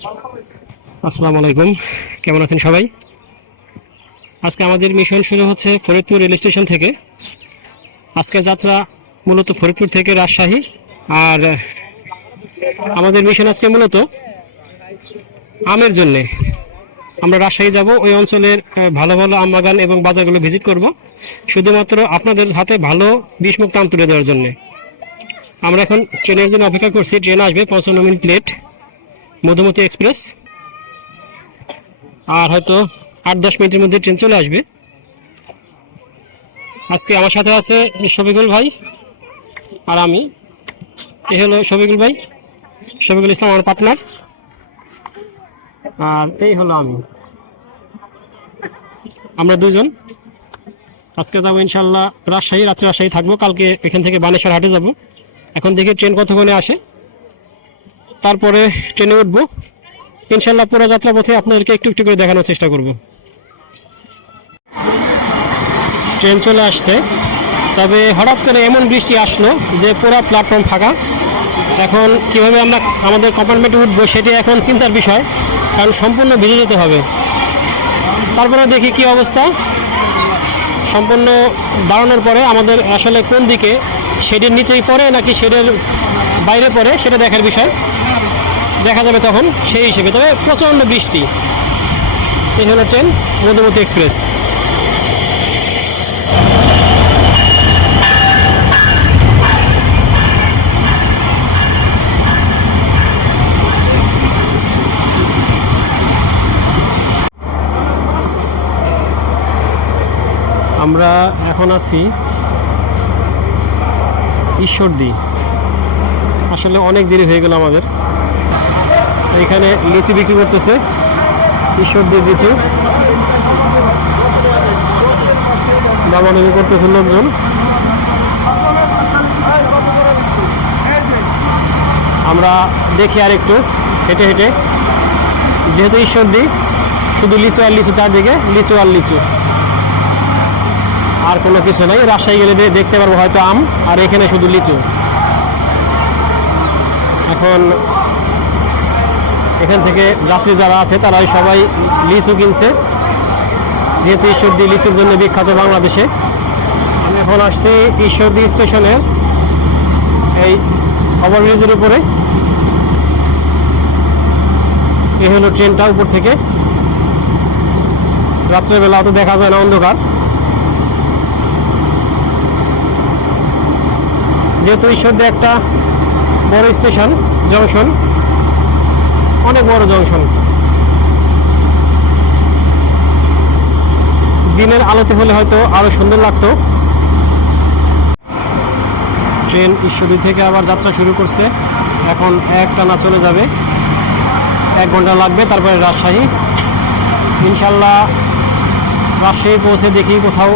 আসসালামু আলাইকুম, কেমন আছেন সবাই? আজকে আমাদের মিশন শুরু হচ্ছে ফরিদপুর রেল স্টেশন থেকে। আজকের যাত্রা মূলত ফরিদপুর থেকে রাজশাহী। আর আমাদের মিশন আজকে মূলত আমের জন্যে। আমরা রাজশাহী যাব, ওই অঞ্চলের ভালো ভালো আম বাগান এবং বাজারগুলো ভিজিট করব, শুধুমাত্র আপনাদের হাতে ভালো বিষমুক্ত আম তুলে দেওয়ার জন্যে। আমরা এখন ট্রেনের জন্য অপেক্ষা করছি। ট্রেন আসবে 55 মিনিট লেট, মধুমতি এক্সপ্রেস। আর হয়তো 8-10 মিনিটের মধ্যে ট্রেন চলে আসবে। আজকে আমার সাথে আছে শফিকুল ভাই আর আমি। এ হলো শফিকুল ভাই, শফিকুল ইসলাম আমার পার্টনার। আর এই হলো আমি, আমরা দুজন আজকে যাবো ইনশাল্লাহ রাজশাহী। রাত্রে রাজশাহী থাকবো, কালকে এখান থেকে বানেশ্বর হাটে যাব। এখন দেখি ট্রেন কতক্ষণে আসে, তারপরে ট্রেনে উঠবো ইনশাল্লাহ। পুরো যাত্রা পথে আপনাদেরকে একটু একটু করে দেখানোর চেষ্টা করব। ট্রেন চলে আসছে, তবে হঠাৎ করে এমন বৃষ্টি আসলো যে পুরো প্ল্যাটফর্ম ফাঁকা। এখন কীভাবে আমরা আমাদের কম্পার্টমেন্টে উঠবো সেটি এখন চিন্তার বিষয়, কারণ সম্পূর্ণ ভিজে যেতে হবে। তারপরে দেখি কি অবস্থা। সম্পূর্ণ দাঁড়ানোর পরে আমাদের আসলে কোন দিকে, শেডের নিচেই পড়ে নাকি শেডের বাইরে পড়ে সেটা দেখার বিষয়, দেখা যাবে তখন সেই হিসেবে। তবে প্রচণ্ড বৃষ্টি। এই হলো ট্রেন মধুমতি এক্সপ্রেস। আমরা এখন আছি ঈশ্বরদী। আসলে অনেক দেরি হয়ে গেল আমাদের। এখানে লিচু বিক্রি করতেছে, ঈশ্বরদীর লিচু দামাদামি করতেছে লোকজন। আমরা দেখি আর একটু হেঁটে হেঁটে, যেহেতু ঈশ্বরদী শুধু লিচু আর লিচু, চারদিকে লিচু আর লিচু, আর কোনো কিছু নাই। রাজশাহী গেলে দেখতে পারবো হয়তো আম, আর এখানে শুধু লিচু। এখন এখান থেকে যাত্রী যারা আছে তারাই সবাই লিচু কিনছে, যেহেতু ঈশ্বরদী লিচুর জন্য বিখ্যাত বাংলাদেশে। আমি এখন আসছি ঈশ্বরদী স্টেশনের এই ওভারব্রিজের উপরে। এ হলো ট্রেনটা উপর থেকে। রাত্রেবেলা তো দেখা যায় না, অন্ধকার। যেহেতু ঈশ্বরদী একটা বড় স্টেশন, জংশন, অনেক বড় জংশন। দিনের আলোতে হলে হয়তো আরো সুন্দর লাগতো। ট্রেন ঈশ্বরদী থেকে আবার যাত্রা শুরু করছে। এখন একটানা চলে যাবে, 1 ঘন্টা লাগবে, তারপরে রাজশাহী। ইনশাল্লাহ রাজশাহী পৌঁছে দেখি কোথাও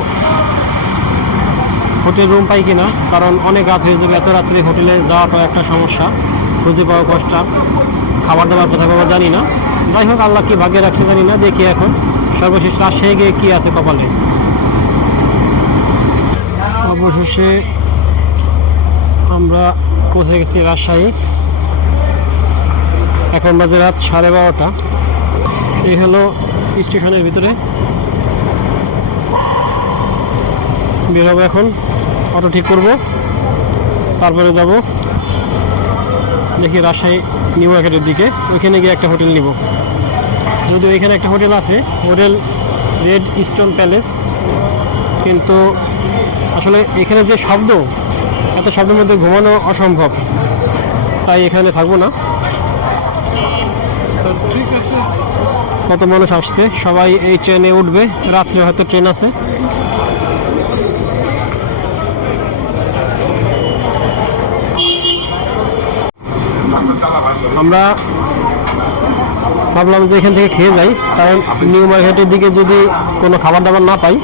হোটেল রুম পাই কিনা, কারণ অনেক রাত হয়ে যাবে। এত রাত্রে হোটেলে যাওয়াটা একটা সমস্যা, খুঁজে পাওয়া কষ্ট। খাবার দাবার কোথাও পাবো জানি না। যাই হোক, আল্লাহ কি ভাগ্যে রাখছে জানি না। দেখি এখন সর্বশেষ রাজশাহী গিয়ে কী আছে কপালে। অবশেষে আমরা পৌঁছে গেছি রাজশাহী। এখন বাজে রাত 12:30। এই হলো স্টেশনের ভিতরে। বের হবো এখন, অটো ঠিক করব, তারপরে যাব দেখি রাজশাহী নিউ মার্কেটের দিকে। ওইখানে গিয়ে একটা হোটেল নিব। যদিও এখানে একটা হোটেল আছে, হোটেল রেড স্টোন প্যালেস, কিন্তু আসলে এখানে যে শব্দ, এত শব্দের মধ্যে ঘুমানো অসম্ভব, তাই এখানে থাকবো না। ঠিক আছে, কত মানুষ আসছে, সবাই এই ট্রেনে উঠবে। রাত্রে হয়তো ট্রেন আছে। আমরা ভাবলাম যে এখান থেকে খেয়ে যাই, কারণ নিউ মার্কেটের দিকে যদি কোনো খাবার দাবার না পাই,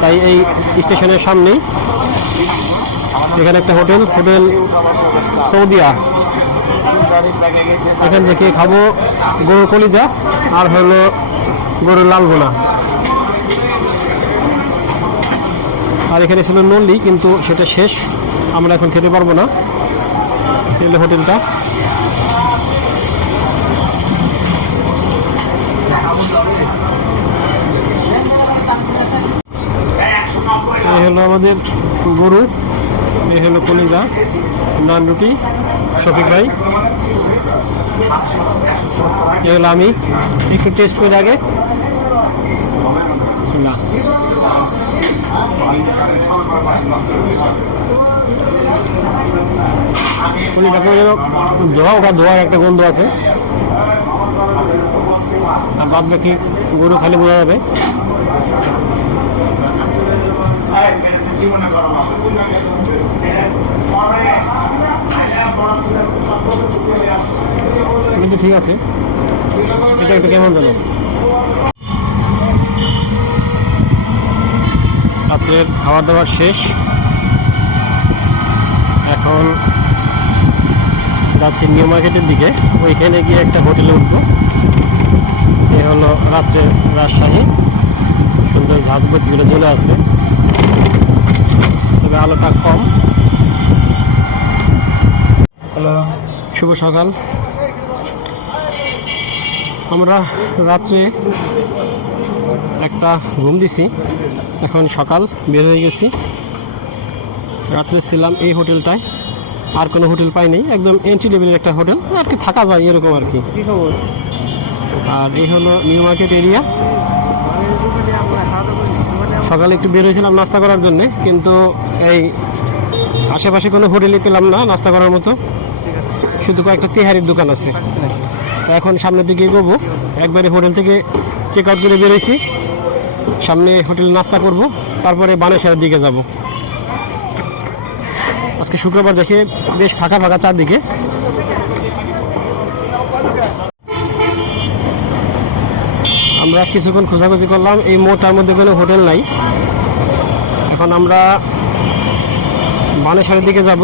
তাই এই স্টেশনের সামনেই এখানে একটা হোটেল, হোটেল সৌদিয়া। এখান থেকে খাবো গরুর কলিজা আর হলো গরুর লাল ভুনা। আর এখানে ছিল নলি, কিন্তু সেটা শেষ, আমরা এখন খেতে পারবো না। হোটেলটা হলো আমাদের গরু, এই হলো কলিজা, নান রুটি, শফিক ভাই, এই হলো আমি। একটু টেস্ট করে আগে। বিসমিল্লাহ। ধোয়ার একটা গন্ধ আছে, আর বাদ বাকি গরু খালি বোঝা যাবে। কিন্তু ঠিক আছে, এটা একটু কেমন জানো। রাত্রের খাবার দাবার শেষ, এখন যাচ্ছি নিউ মার্কেটের দিকে। ওইখানে গিয়ে একটা হোটেলে উঠবো। এ হলো রাত্রের রাজশাহী, সুন্দর ঝাঁকবতিগুলো জ্বলে আছে, তবে আলোটা কম। শুভ সকাল। আমরা রাত্রে একটা ঘুম দিছি, এখন সকাল বের হয়ে গেছি। রাত্রে ছিলাম এই হোটেলটায়, আর কোনো হোটেল পাইনি, একদম এন্ট্রি লেভেলের একটা হোটেল আর কি, থাকা যায় এরকম আর কি। আর এই হলো নিউ মার্কেট এরিয়া। সকালে একটু বের হয়েছিলাম নাস্তা করার জন্যে, কিন্তু এই আশেপাশে কোনো হোটেলই পেলাম না নাস্তা করার মতো, শুধু কয়েকটা তেহারির দোকান আছে। এখন সামনের দিকে এগোবো, একবারে হোটেল থেকে চেক আউট করে বেরোইছি, সামনে হোটেল নাস্তা করব, তারপরে বানেশ্বরের দিকে যাব। আজকে শুক্রবার দেখে বেশ ফাঁকা ফাঁকা চারদিকে। আমরা কিছুক্ষণ খোঁজাখুঁজি করলাম, এই মোড়টার মধ্যে কোনো হোটেল নাই। এখন আমরা বানেশ্বরের দিকে যাব,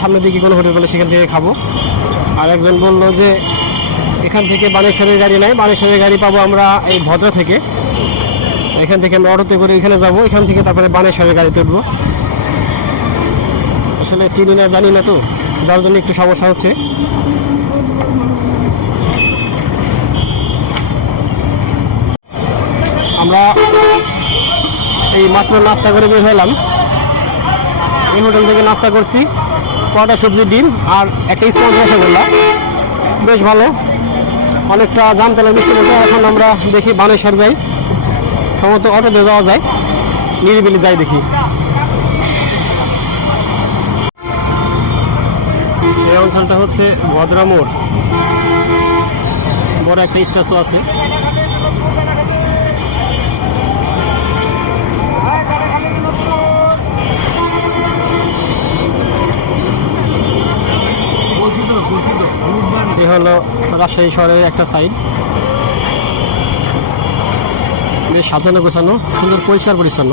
সামনের দিকে কোনো হোটেল পেলে সেখান থেকে খাবো। আর একজন বললো যে এখান থেকে বানেশ্বরের গাড়ি নাই, বানেশ্বরের গাড়ি পাবো আমরা এই ভদ্রা থেকে। এখান থেকে আমরা অটোতে করে এখানে যাব, এখান থেকে তারপরে বানেশ্বরের গাড়িতে উঠবো। আসলে চিনি না জানি না তো, যার জন্য একটু সমস্যা হচ্ছে। আমরা এই মাত্র নাস্তা করে বের হলাম, এই হোটেল থেকে নাস্তা করছি, কটা সবজি, ডিম আর একটা স্পঞ্জ রসগোল্লা, বেশ ভালো, অনেকটা জামতলা মিষ্টি মতো। এখন আমরা দেখি বানেশ্বর যাই, সম্ভবত অটোতে যাওয়া যায়, নিরিবিলি যাই দেখি। এই অঞ্চলটা হচ্ছে ভদ্রা মোড়, বড় একটা স্ট্যাচু আছে। এ হলো রাজশাহী শহরের একটা সাইড, বেশ সাজানো গোছানো, সুন্দর পরিষ্কার পরিচ্ছন্ন।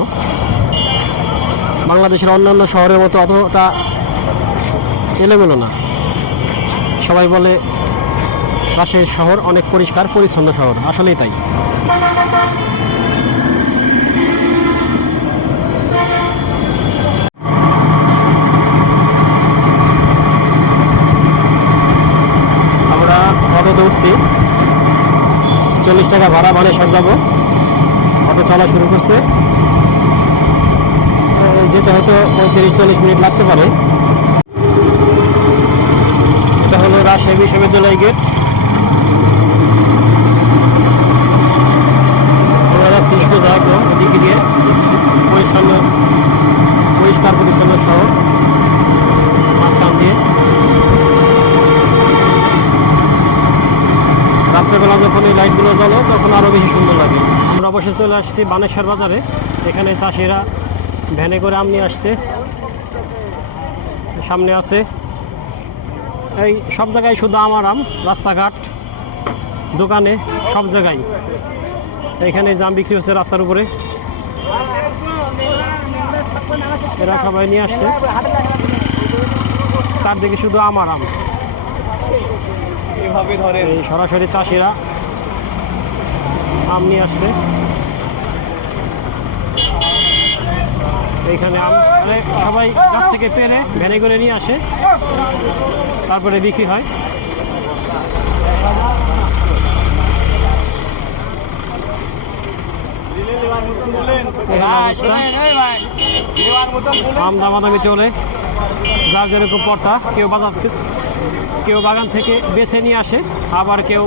বাংলাদেশের অন্যান্য শহরের মতো অতটা এলোমেলো না। সবাই বলে রাজশাহী শহর অনেক পরিষ্কার পরিচ্ছন্ন শহর, আসলেই তাই। আমরা অটোতে উঠছি, 40 টাকা ভাড়া, বানেশ্বর যাব। অটো চলা শুরু করছে, যেতে হয়তো 35-40 মিনিট লাগতে পারে। এটা হলো রাজশাহী বিশ্ববিদ্যালয় গেট। আমরা যাচ্ছি সোজা একদম দিকে দিয়ে, পরিষ্কার পরিচ্ছন্ন শহর, মাঝখান দিয়ে। রাত্রেবেলা যখন এই লাইটগুলো জ্বলে তখন আরও বেশি সুন্দর লাগে। আমরা অবশ্যই চলে আসছি বানেশ্বর বাজারে। এখানে চাষিরা ভ্যানে করে আম নিয়ে আসছে, সামনে আছে। এই সব জায়গায় শুধু আমার আম, রাস্তাঘাট, দোকানে, সব জায়গায় এখানে জাম বিক্রি হচ্ছে রাস্তার উপরে। এরা সবাই নিয়ে আসছে, চারদিকে শুধু আমার আম। এভাবে ধরে এই সরাসরি চাষিরা আম নিয়ে আসছে। এইখানে আম সবাই গাছ থেকে পেরে ভ্যানে করে নিয়ে আসে, তারপরে বিক্রি হয়। আম দামাদামি চলে, যার যেরকম পড়তা, কেউ বাজার কেউ বাগান থেকে বেছে নিয়ে আসে, আবার কেউ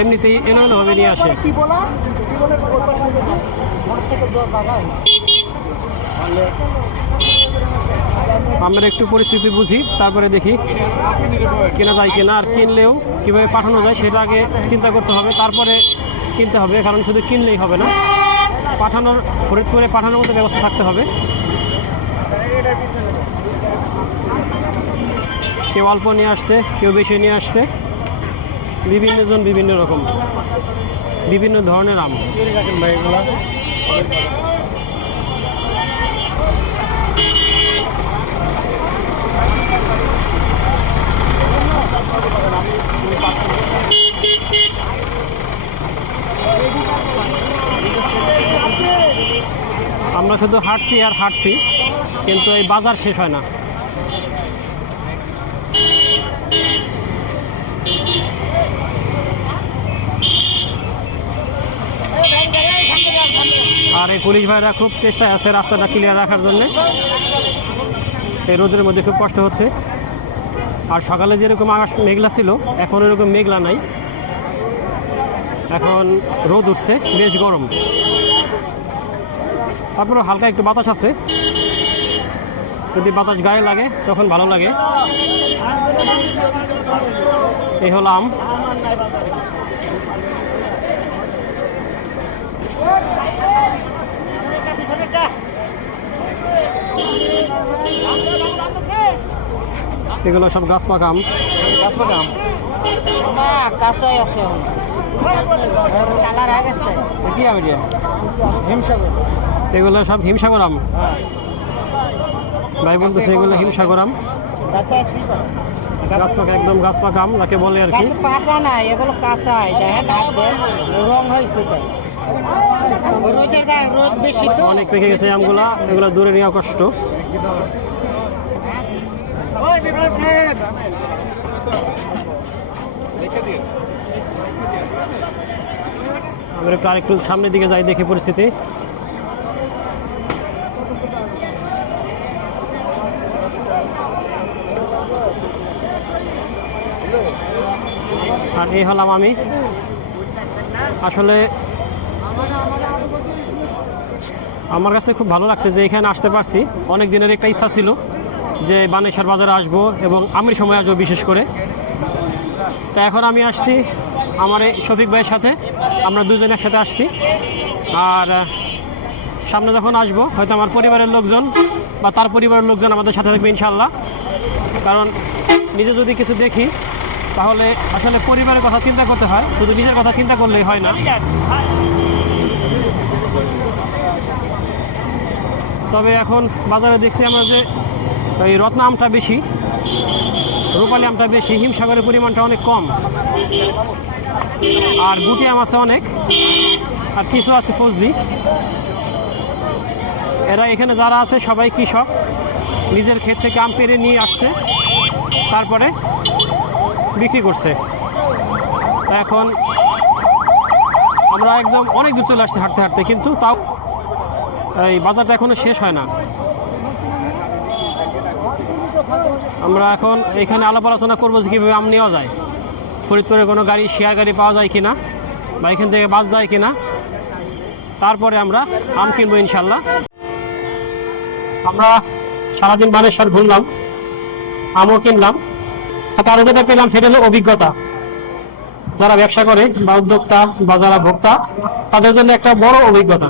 এমনিতেই এলোমেলোভাবে নিয়ে আসে। আমরা একটু পরিস্থিতি বুঝি, তারপরে দেখি কেনা যায় কিনা, আর কিনলেও কীভাবে পাঠানো যায় সেটা আগে চিন্তা করতে হবে, তারপরে কিনতে হবে। কারণ শুধু কিনলেই হবে না, ফরিদপুরে পাঠানোর মতো ব্যবস্থা থাকতে হবে। কেউ অল্প নিয়ে আসছে, কেউ বেশি নিয়ে আসছে, বিভিন্ন জন বিভিন্ন রকম, বিভিন্ন ধরনের আম। আমরা শুধু হাঁটছি আর হাঁটছি, কিন্তু এই বাজার শেষ হয় না। আর এই পুলিশ ভাইরা খুব চেষ্টায় আছে রাস্তাটা ক্লিয়ার রাখার জন্যে। এই রোদের মধ্যে খুব কষ্ট হচ্ছে। আর সকালে যেরকম আকাশ মেঘলা ছিল, এখন এরকম মেঘলা নাই, এখন রোদ উঠছে, বেশ গরম। তারপরে হালকা একটু বাতাস আছে, যদি বাতাস গায়ে লাগে তখন ভালো লাগে। এই হলো আম। এগুলো সব গাছ পাকা আম। কাঁচাই আছে এগুলো সব হিমসাগর আম। ভাই বলতেছে এগুলো হিমসাগর আম, গাছ পাকা, একদম গাছ পাকা আম যাকে বলে আর কি। পাকা না, এগুলো কাঁচাই, দেখেন রং হয়েছে তাই, রোদের গায়ে রোদ বেশি তো অনেক পেকে গেছে আমগুলা, এগুলো দূরে নেওয়া কষ্ট। আমরা একটু আরেকটু সামনের দিকে যাই, দেখি পরিস্থিতি। আর এই হলাম আমি। আসলে আমার কাছে খুব ভালো লাগছে যে এখানে আসতে পারছি। অনেক দিনের একটা ইচ্ছা ছিল যে বানেশ্বর বাজারে আসবো এবং আমের সময় আসবো বিশেষ করে। তো এখন আমি আসছি আমার এই শফিক ভাইয়ের সাথে, আমরা দুজন একসাথে আসছি। আর সামনে যখন আসবো হয়তো আমার পরিবারের লোকজন বা তার পরিবারের লোকজন আমাদের সাথে থাকবে ইনশাল্লাহ। কারণ নিজে যদি কিছু দেখি তাহলে আসলে পরিবারের কথা চিন্তা করতে হয়, শুধু নিজের কথা চিন্তা করলেই হয় না। তবে এখন বাজারে দেখছি আমরা যে এই রত্না আমটা বেশি, রূপালী আমটা বেশি, হিমসাগরের পরিমাণটা অনেক কম। আর গুটি আম আছে অনেক, আর কিছু আছে ফজলি। এরা এখানে যারা আছে সবাই কৃষক, নিজের ক্ষেত থেকে আম পেড়ে নিয়ে আসছে, তারপরে বিক্রি করছে। এখন আমরা একদম অনেক দূর চলে আসছি হাঁটতে হাঁটতে, কিন্তু তাও এই বাজারটা এখনো শেষ হয় না। আমরা এখন এখানে আলাপ আলোচনা করবো যে কীভাবে আম নেওয়া যায়, ফরিদপুরে কোনো গাড়ি, শেয়ার গাড়ি পাওয়া যায় কিনা, বা এখান থেকে বাস যায় কিনা, তারপরে আমরা আম কিনবো ইনশাল্লাহ। আমরা সারাদিন বানেশ্বর ঘুরলাম, আমও কিনলাম, তারা যেটা পেলাম সেটা হলো অভিজ্ঞতা। যারা ব্যবসা করে বা উদ্যোক্তা বা যারা ভোক্তা, তাদের জন্য একটা বড় অভিজ্ঞতা।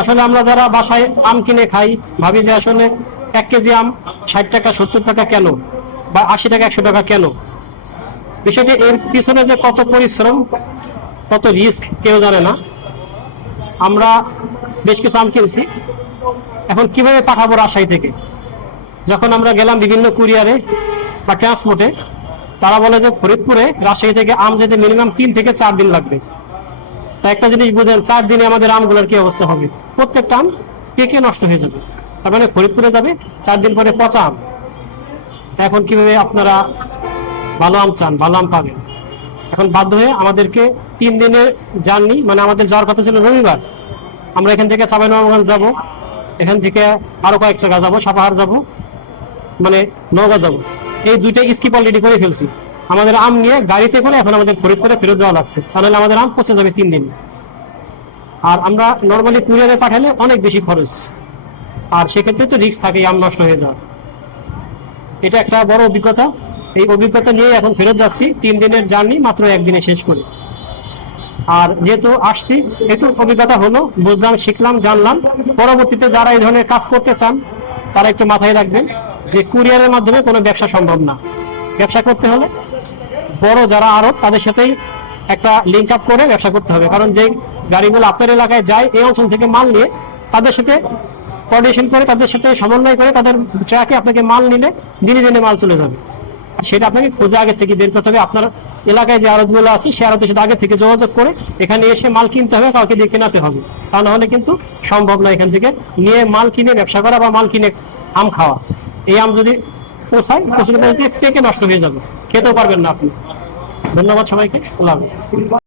আসলে আমরা যারা বাসায় আম কিনে খাই, ভাবি যে আসলে 1 কেজি আম 60 টাকা 70 টাকা কেন, বা 80 টাকা 100 টাকা কেন। বিষয়টি এর পিছনে যে কত পরিশ্রম, কত রিস্ক কেউ জানে না। আমরা বেশ কিছু আম কিনছি, এখন কিভাবে পাঠাবো রাজশাহী থেকে। যখন আমরা গেলাম বিভিন্ন কুরিয়ারে বা ট্রান্সপোর্টে, তারা বলে যে ফরিদপুরে রাজশাহী থেকে আম যেতে মিনিমাম 3 থেকে 4 দিন লাগবে। তা একটা জিনিস বুঝেন, 4 দিনে আমাদের আমগুলোর কি অবস্থা হবে, প্রত্যেকটা আম পেকে নষ্ট হয়ে যাবে। তার মানে ফরিদপুরে যাবে 4 দিন পরে পচা আম। এখন কিভাবে আপনারা ভালো আম চান, ভালো আম পাবেন? এখন বাধ্য হয়ে আমাদেরকে 3 দিনের জার্নি, মানে আমাদের যাওয়ার কথা ছিল রবিবার, আমরা এখান থেকে চাঁপাইনবাবগঞ্জ যাব, এখান থেকে আরো কয়েক জায়গা যাব, সাপাহার যাব, মানে নওগাঁ যাব। এই দুইটা স্কিপ অলরেডি করে ফেলছি। আমাদের আম নিয়ে গাড়িতে করে এখন আমাদের ফরিদপুরে ফেরত যাওয়া লাগছে, তাহলে আমাদের আম পচে যাবে 3 দিন। আর আমরা নর্মালি কুরিয়ারে পাঠালে অনেক বেশি খরচ, আর সেক্ষেত্রে তো রিস্ক থাকে আম নষ্ট হয়ে যাওয়ার। এটা একটা বড় অভিজ্ঞতা। এই অভিজ্ঞতা নিয়ে এখন ফেরত যাচ্ছি, 3 দিনের জার্নি মাত্র 1 দিনে শেষ করে। আর যেহেতু আসছি, একটু অভিজ্ঞতা হলো, বুঝলাম, শিখলাম, জানলাম। পরবর্তীতে যারা এই ধরনের কাজ করতে চান তারা একটু মাথায় রাখবেন যে কুরিয়ারের মাধ্যমে কোনো ব্যবসা সম্ভব না। ব্যবসা করতে হলে বড় যারা আড়ত তাদের সাথেই একটা লিঙ্ক আপ করে ব্যবসা করতে হবে, কারণ যে গাড়িগুলো আপনার এলাকায় যায় এই অঞ্চল থেকে মাল নিয়ে তাদের সাথে কোঅর্ডিনেশন করে, তাদের সাথে সমন্বয় করে তাদের ট্রাকে আপনাকে মাল নিলে দিনে দিনে মাল চলে যাবে। আর সেটা আপনাকে খোঁজে আগে থেকে বের করতে হবে। আপনার এলাকায় যে আড়তগুলো আছে সে আড়তের সাথে আগে থেকে যোগাযোগ করে এখানে এসে মাল কিনতে হবে, কাউকে দিয়ে কেনাতে হবে। তা নাহলে কিন্তু সম্ভব না এখান থেকে নিয়ে মাল কিনে ব্যবসা করা বা মাল কিনে আম খাওয়া। এই আম যদি পৌঁছায় পেকে নষ্ট হয়ে যাবে, খেতেও পারবেন না আপনি। ধন্যবাদ সবাইকে, আল্লাহ হাফেজ।